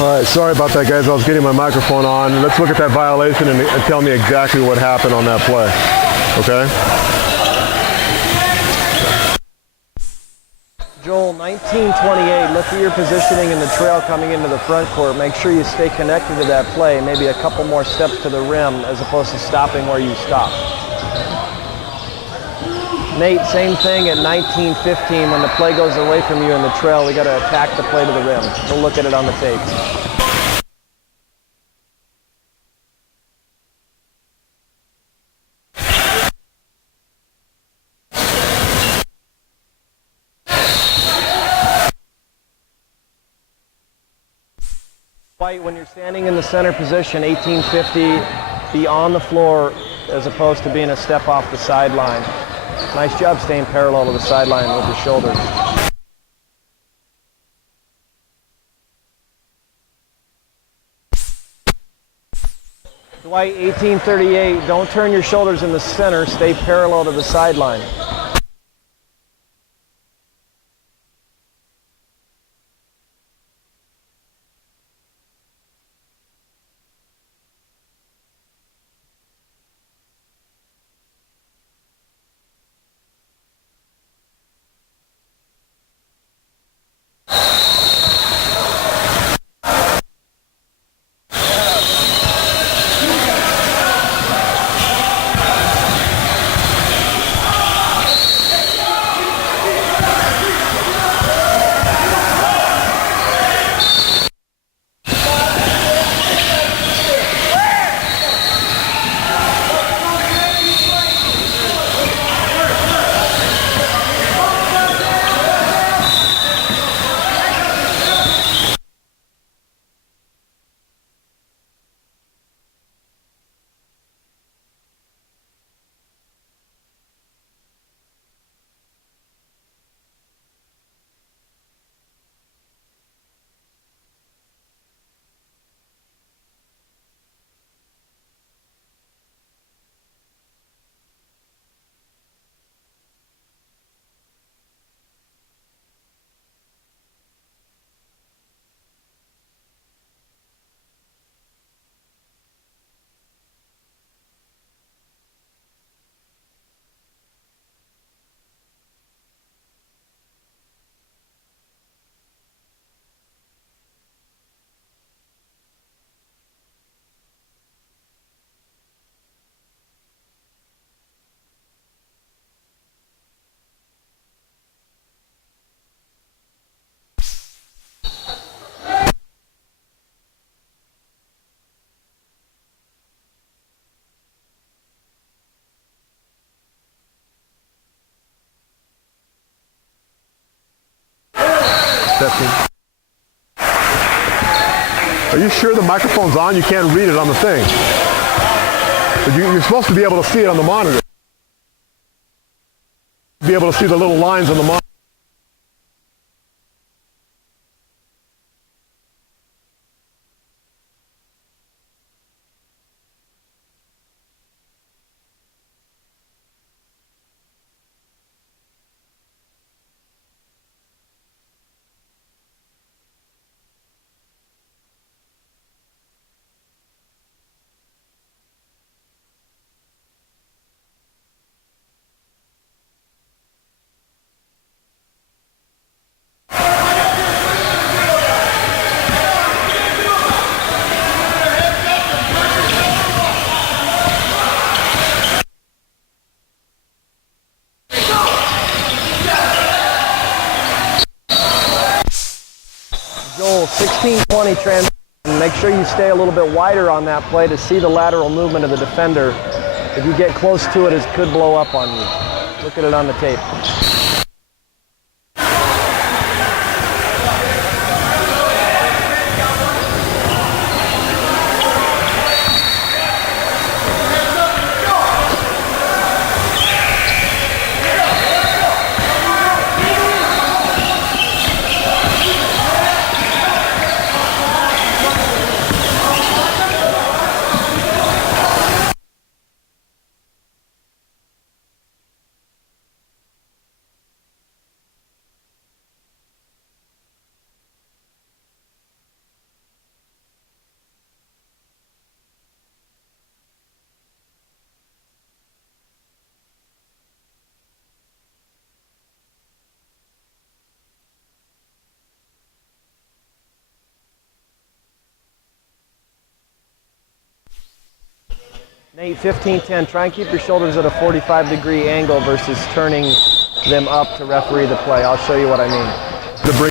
All right, sorry about that, guys. I was getting my microphone on. Let's look at that violation and tell me exactly what happened on that play, okay? Joel, 1928, look at your positioning in the trail coming into the front court. Make sure you stay connected to that play, maybe a couple more steps to the rim as opposed to stopping where you stopped. Nate, same thing at 1915. When the play goes away from you in the trail, we got to attack the play to the rim. We'll look at it on the tape. White, when you're standing in the center position, 1850, be on the floor as opposed to being a step off the sideline. Nice job staying parallel to the sideline with your shoulders. Dwight, 1838, don't turn your shoulders in the center, stay parallel to the sideline. Are you sure the microphone's on? You can't read it on the thing. But you're supposed to be able to see it on the monitor. Be able to see the little lines on the monitor. Joel, 1620 transition. Make sure you stay a little bit wider on that play to see the lateral movement of the defender. If you get close to it, it could blow up on you. Look at it on the tape. Nate, 15-10, try and keep your shoulders at a 45-degree angle versus turning them up to referee the play. I'll show you what I mean. To bring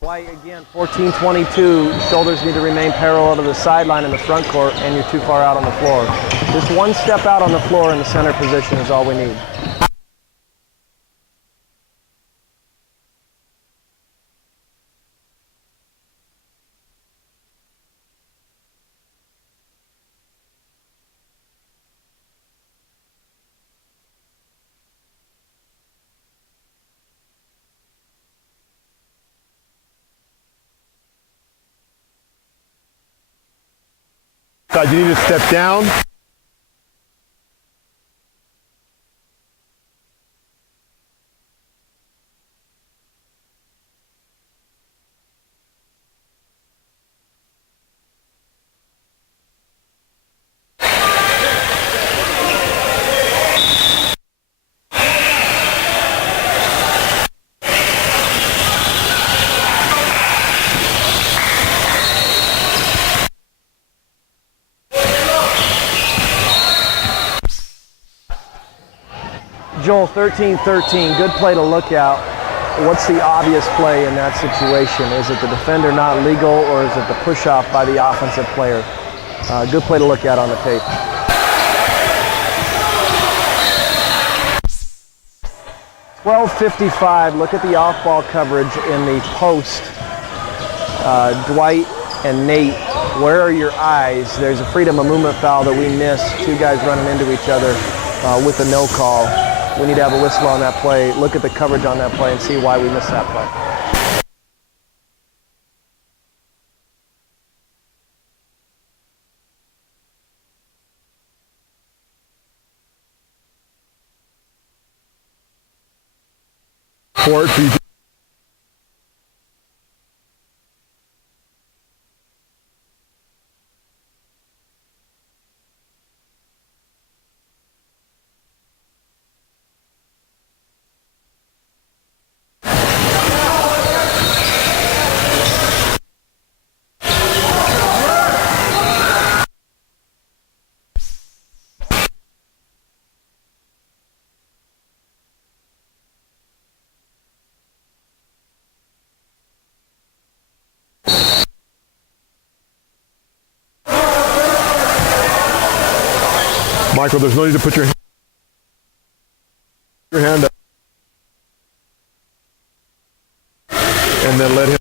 White again, 14-22, shoulders need to remain parallel to the sideline in the front court, and you're too far out on the floor. Just one step out on the floor in the center position is all we need. you need to step down. Joel, 13-13, good play to look at. What's the obvious play in that situation? Is it the defender not legal, or is it the push-off by the offensive player? Good play to look at on the tape. .55, look at the off-ball coverage in the post. Dwight and Nate, where are your eyes? There's a freedom of movement foul that we missed. Two guys running into each other with a no call. We need to have a whistle on that play. Look at the coverage on that play and see why we missed that play. Court, Michael, there's no need to put your hand up and then let him.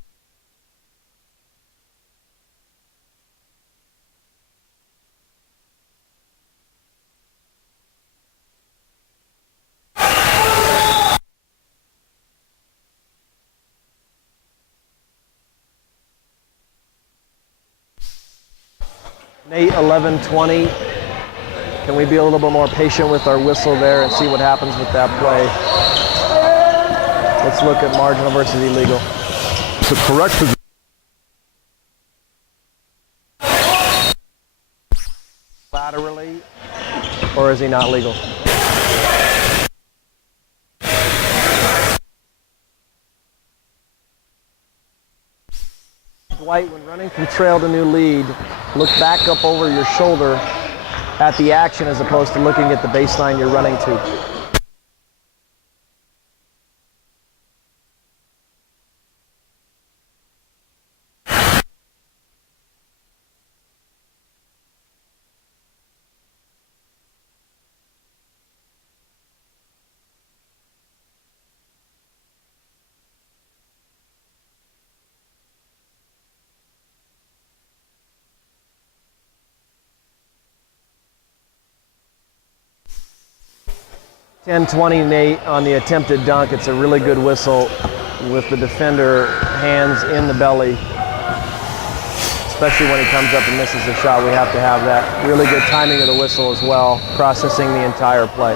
Nate, 11-20. Can we be a little bit more patient with our whistle there and see what happens with that play? Let's look at marginal versus illegal. The correct position. Laterally, or is he not legal? Dwight, when running from trail to new lead, look back up over your shoulder at the action as opposed to looking at the baseline you're running to. 10-20, Nate, on the attempted dunk. It's a really good whistle with the defender hands in the belly. Especially when he comes up and misses the shot, we have to have that really good timing of the whistle as well, processing the entire play.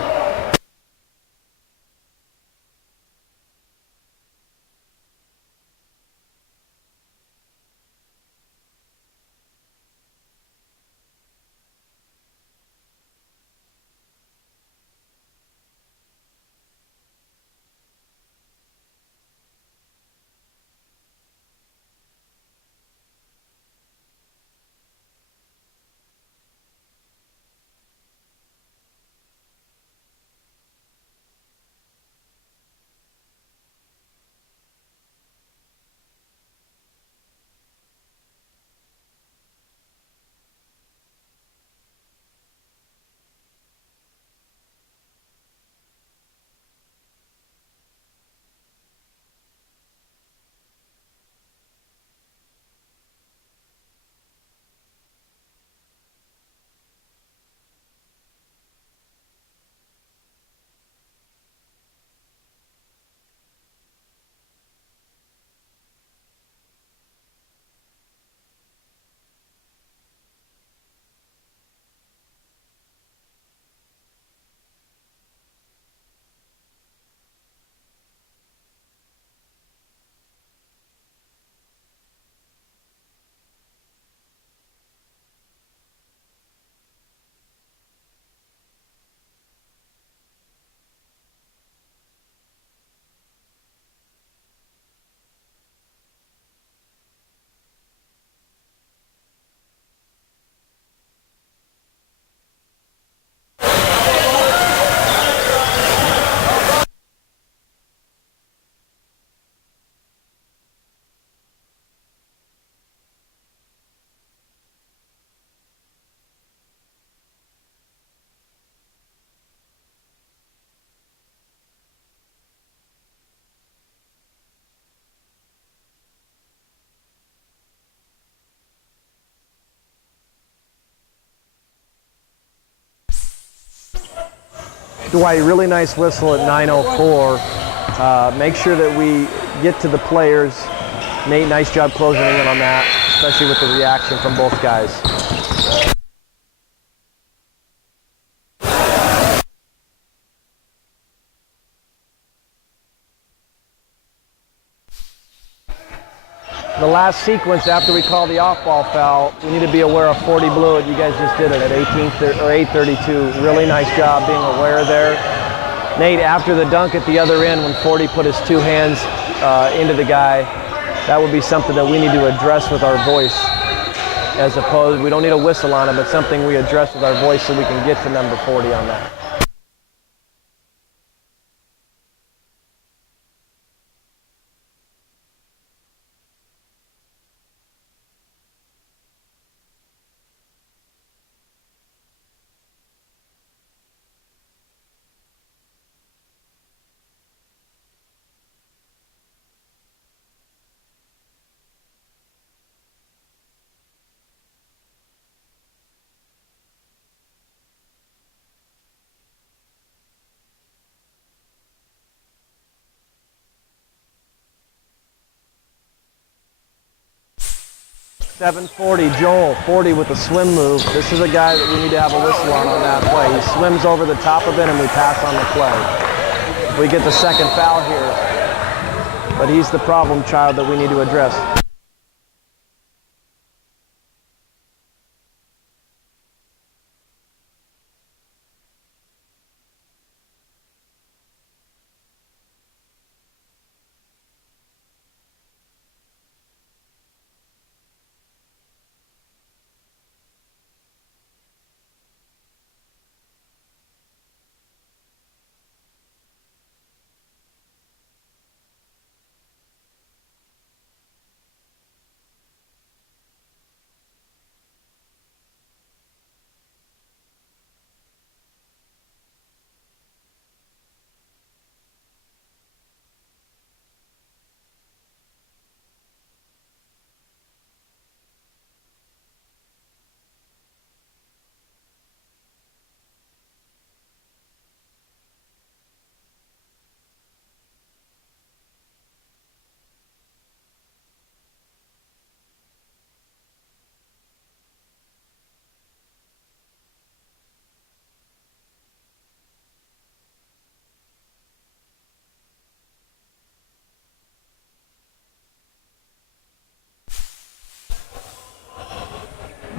Dwight, really nice whistle at 9:04. Make sure that we get to the players. Nate, nice job closing in on that, especially with the reaction from both guys. The last sequence after we call the off-ball foul, we need to be aware of 40 blew it. You guys just did it at 8:32. Really nice job being aware there. Nate, after the dunk at the other end, when 40 put his two hands into the guy, that would be something that we need to address with our voice. As opposed, we don't need a whistle on it, but something we address with our voice so we can get to number 40 on that. .740, Joel, 40 with the swim move. This is a guy that we need to have a whistle on that play. He swims over the top of it and we pass on the play. If we get the second foul here, but he's the problem child that we need to address.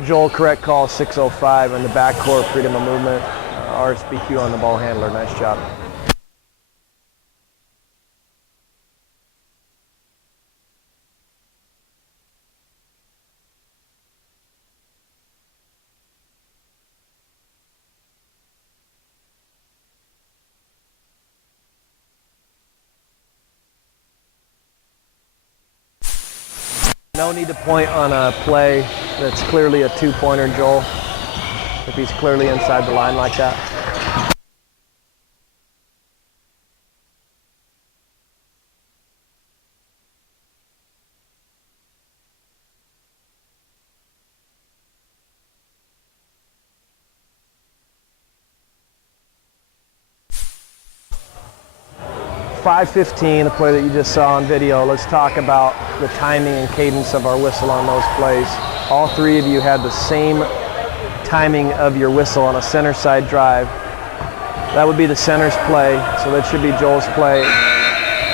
Joel, correct call, 605 on the backcourt, freedom of movement. RSBQ on the ball handler. Nice job. No need to point on a play that's clearly a two-pointer, Joel, if he's clearly inside the line like that. .515, the play that you just saw on video. Let's talk about the timing and cadence of our whistle on those plays. All three of you had the same timing of your whistle on a center side drive. That would be the center's play, so that should be Joel's play.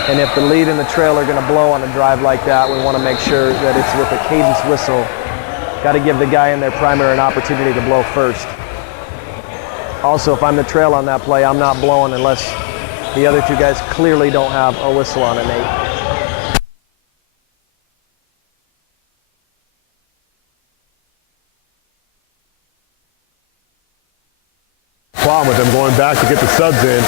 And if the lead and the trail are going to blow on a drive like that, we want to make sure that it's with a cadence whistle. Got to give the guy in their primary an opportunity to blow first. Also, if I'm the trail on that play, I'm not blowing unless the other two guys clearly don't have a whistle on it, Nate. Problem with them going back to get the subs in.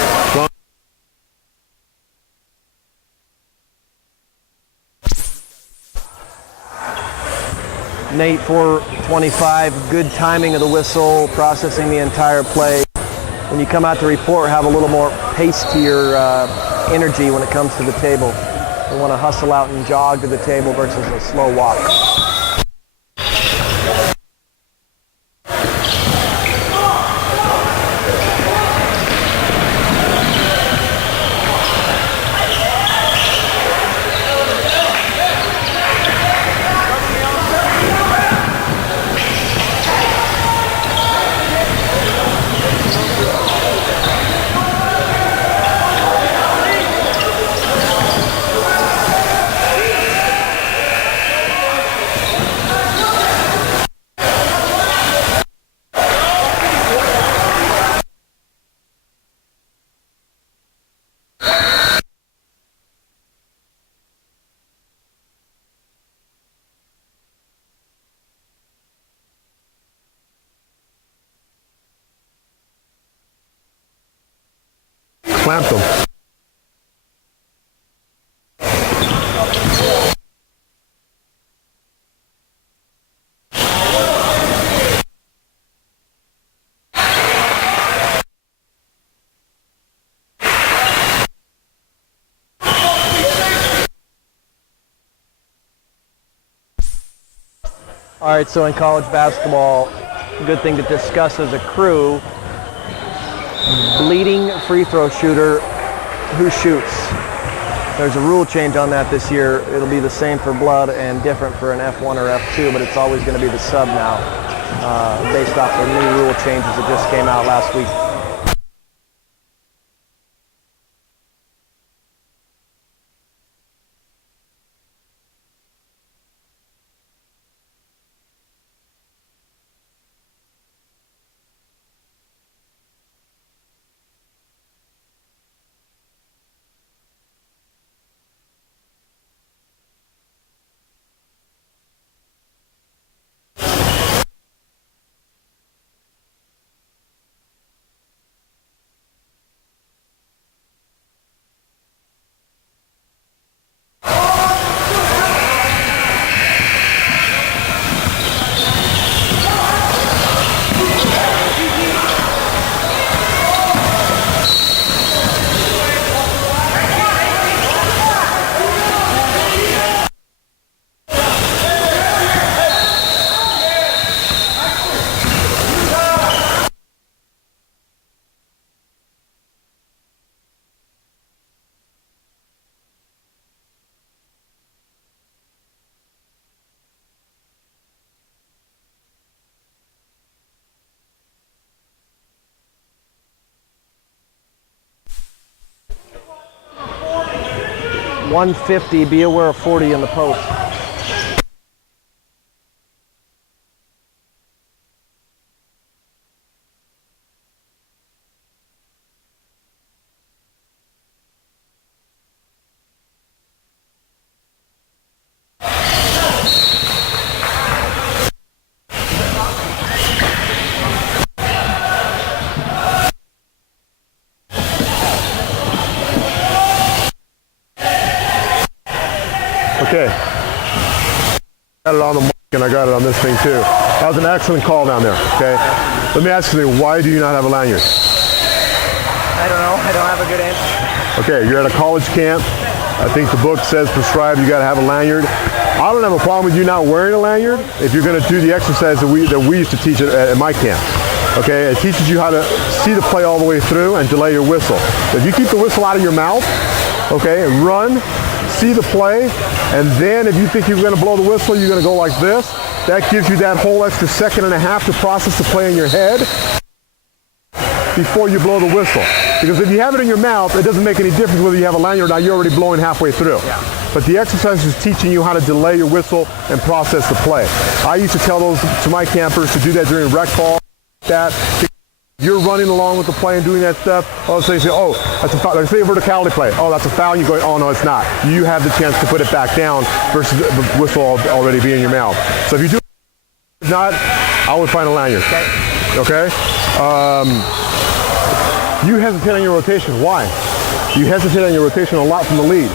Nate, 425, good timing of the whistle, processing the entire play. When you come out to report, have a little more pace to your energy when it comes to the table. You want to hustle out and jog to the table versus a slow walk. Clamp them. All right, so in college basketball, a good thing to discuss as a crew, bleeding free throw shooter, who shoots? There's a rule change on that this year. It'll be the same for blood and different for an F1 or F2, but it's always going to be the sub now, based off the new rule changes that just came out last week. .150, be aware of 40 in the post. Okay. Got it on the mic and I got it on this thing too. That was an excellent call down there, okay? Let me ask you, why do you not have a lanyard? I don't know. I don't have a good answer. Okay, you're at a college camp. I think the book says prescribed you got to have a lanyard. I don't have a problem with you not wearing a lanyard if you're going to do the exercise that we used to teach at my camp. Okay, it teaches you how to see the play all the way through and delay your whistle. If you keep the whistle out of your mouth, okay, and run, see the play, and then if you think you're going to blow the whistle, you're going to go like this. That gives you that whole extra second and a half to process the play in your head before you blow the whistle. Because if you have it in your mouth, it doesn't make any difference whether you have a lanyard or not. You're already blowing halfway through. Yeah. But the exercise is teaching you how to delay your whistle and process the play. I used to tell those to my campers to do that during rec ball. That you're running along with the play and doing that stuff. All of a sudden you say, oh, that's a foul. Like, say a verticality play. Oh, that's a foul. And you go, oh no, it's not. You have the chance to put it back down versus the whistle already being in your mouth. So if you do not, I would find a lanyard. Okay? You hesitate on your rotation. Why? You hesitate on your rotation a lot from the lead.